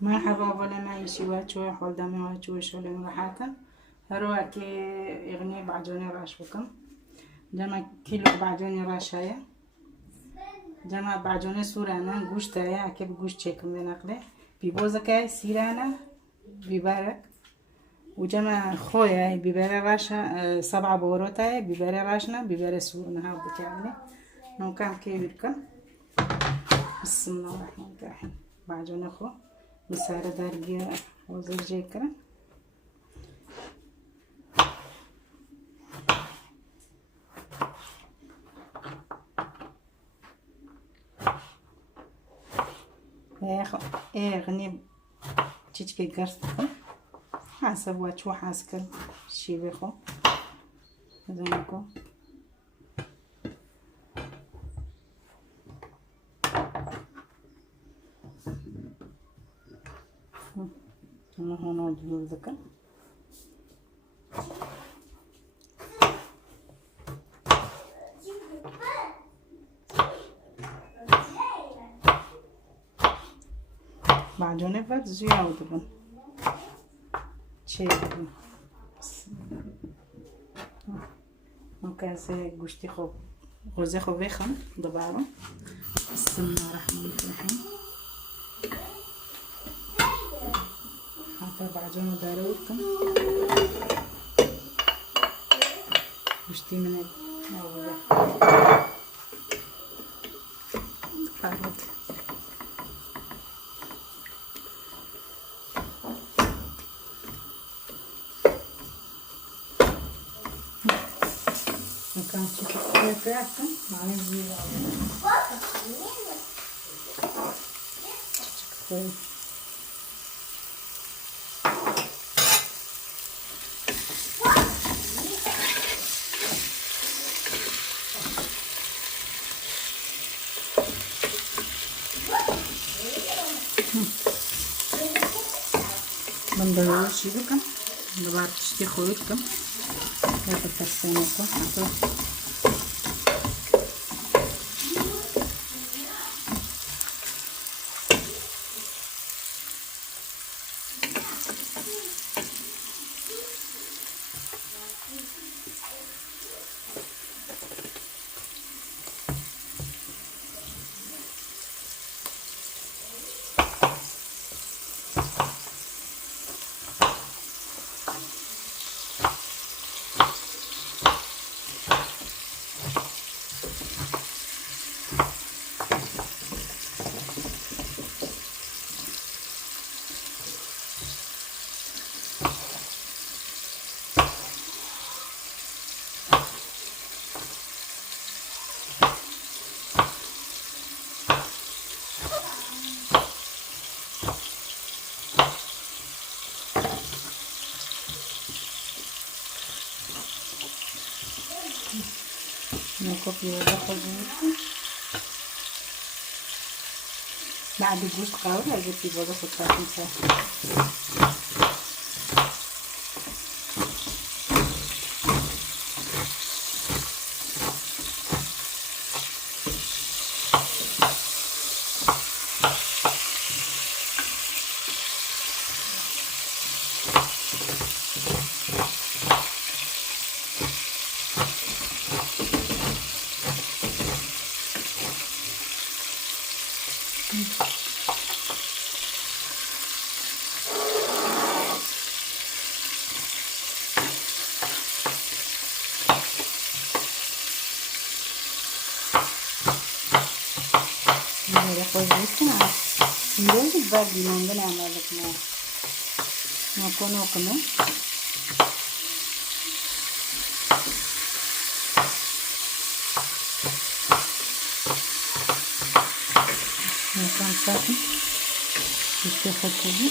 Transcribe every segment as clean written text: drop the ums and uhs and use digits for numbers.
مرحبا ولا معيشي واتشو حول دمي واتشو شغلين راحتها هروكي يغني بعجوني راش بكم جمع كيلو بعجوني راش هيا جمع بعجوني سورانا گوشت هيا اكيب گوشت چكم بنقله بيبوزك سيرانا بيبارك وجمع خويا بيبار راشا 7 بهارات هيا بيبار راشنا بيبار سورنا هاو بكامله نوكام كيبكم بسم الله الرحمن الرحيم بعجوني خو بسارة دارجية وزر جيكرا غني تشيكي قرصتكم حسب واتشو حاسكر شي بيخو زينكو أنا هون أجيب ذكر بعجوني بعد زيادة بن شيء ممكن زي قشتي خو غوزي خو بيخم دبارو بسم الله الرحمن الرحيم حتى بعجوني داروكم قشتي من الأول قاربت مكان شكل كراكم معي زي بندور شيبكم دبار تشتي خويتكم لا تفرسينكم نكوبي باخد بعد الجوز قوي جبتي باخد خمسة ఈరోజు ఇవ్వాలి ముందునే అమ్మాయిలకు నొక్కను نقطة الشفاطية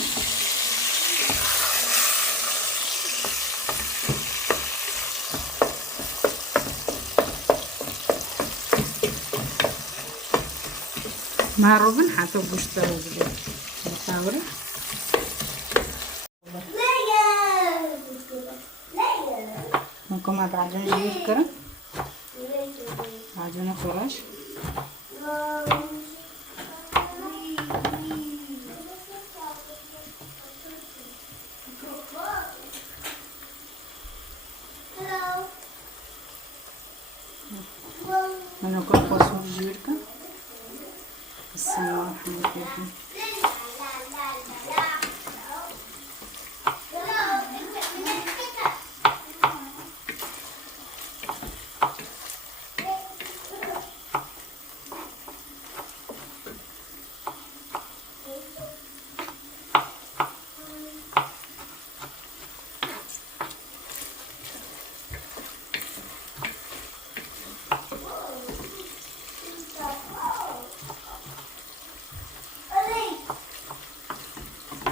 مع الروبن حاطه بوشته وبدي بتاوري ممكن مع بعجون جديد كرة عجونة فراش أنا كل قصور جيركا بسم الله الرحمن الرحيم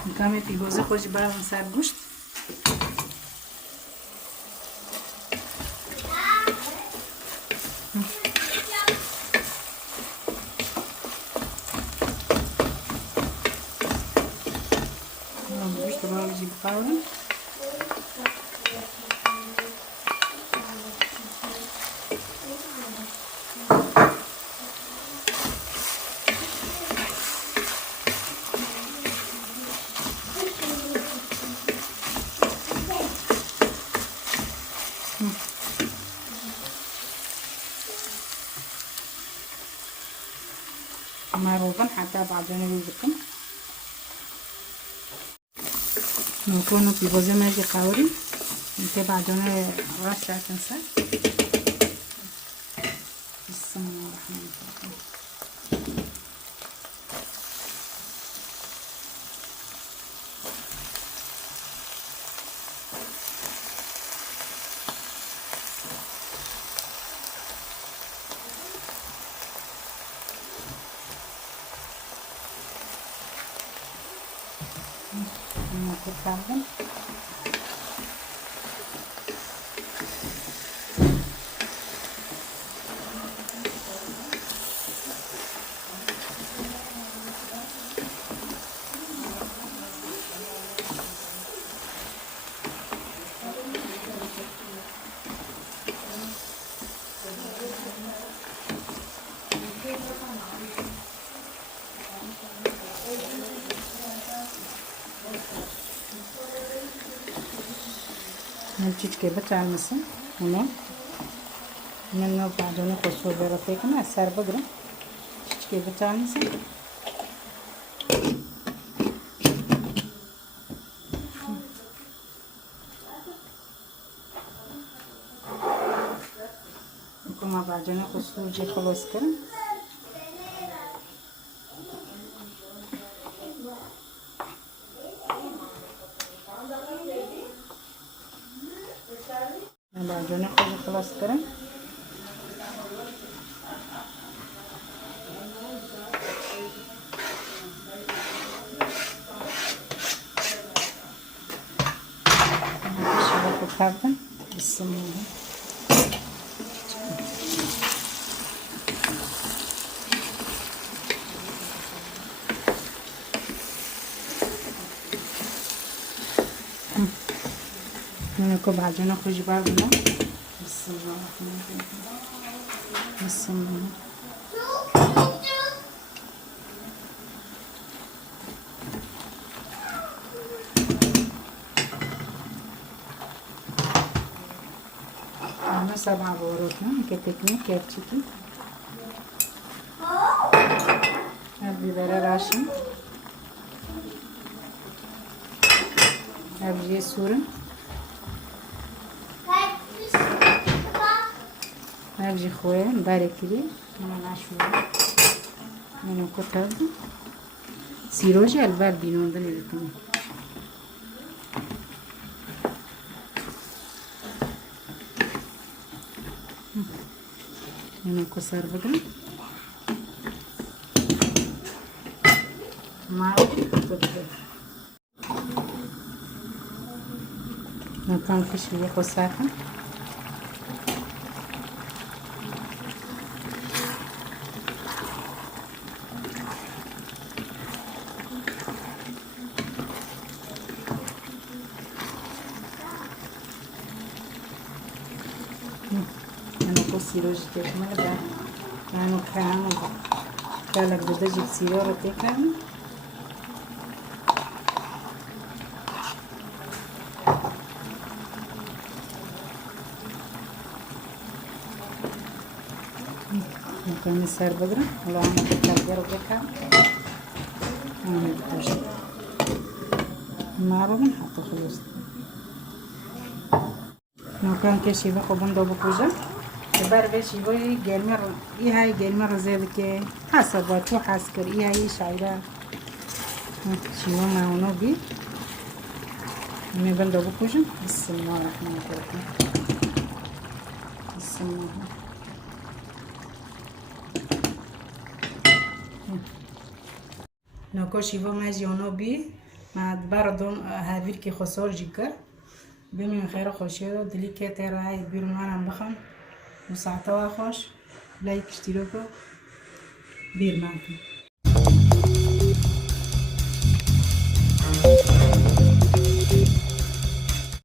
نكمل في جوزة خوش بقى ونسار گوشت گوشت بقى بجيب قاورم معروفا حتى بعدين يذكر نكون في بوزة ماجي قاوري انت بعدين راشة تنسى بسم الله الرحمن الرحيم ناخد نمشي بتاع المسن هنا من بعدين قصور برفيقنا السر بقرا تشكي بتاع المسن نكون بعدين قصور جي خلاص كده بعدين خلاص كده هذا بالسمنة نكب عجينة خوش بارنا بسم الله الرحمن الرحيم بسم الله أنا 7 بهاراتنا كتكني كابتشيكي البيبر راشن أبجي سورة أبجي خويا مبارك لي أنا ناشوة أنا كتب سيروجي البار بينون دني لكم أنا كسر بقى ما كتب نكمل في شوية خسافة سیروژی کشمه ده منو که همون کلک دوده جیب سیرا رو تکم ممکنه سر بگرم حالا همه کلگه رو بکم همه بکشم معروفن حتی خلاص ممکن که شیوه خوبم دو بکشم بر به شیوه گرمه رو های گرمه رو زیاده که حسب با تو حس کر های شایده شیوه معاونو بی میبن دو بکشم بسم الله الرحمن الرحیم بسم الله نکو شیوه مزیانو بی ما بردم هاویر که خسار جیکر بمیم خیره خوشی رو دلی که ترای بیرون منم بخوام مساعده و خوش لایک اشتراک بیر من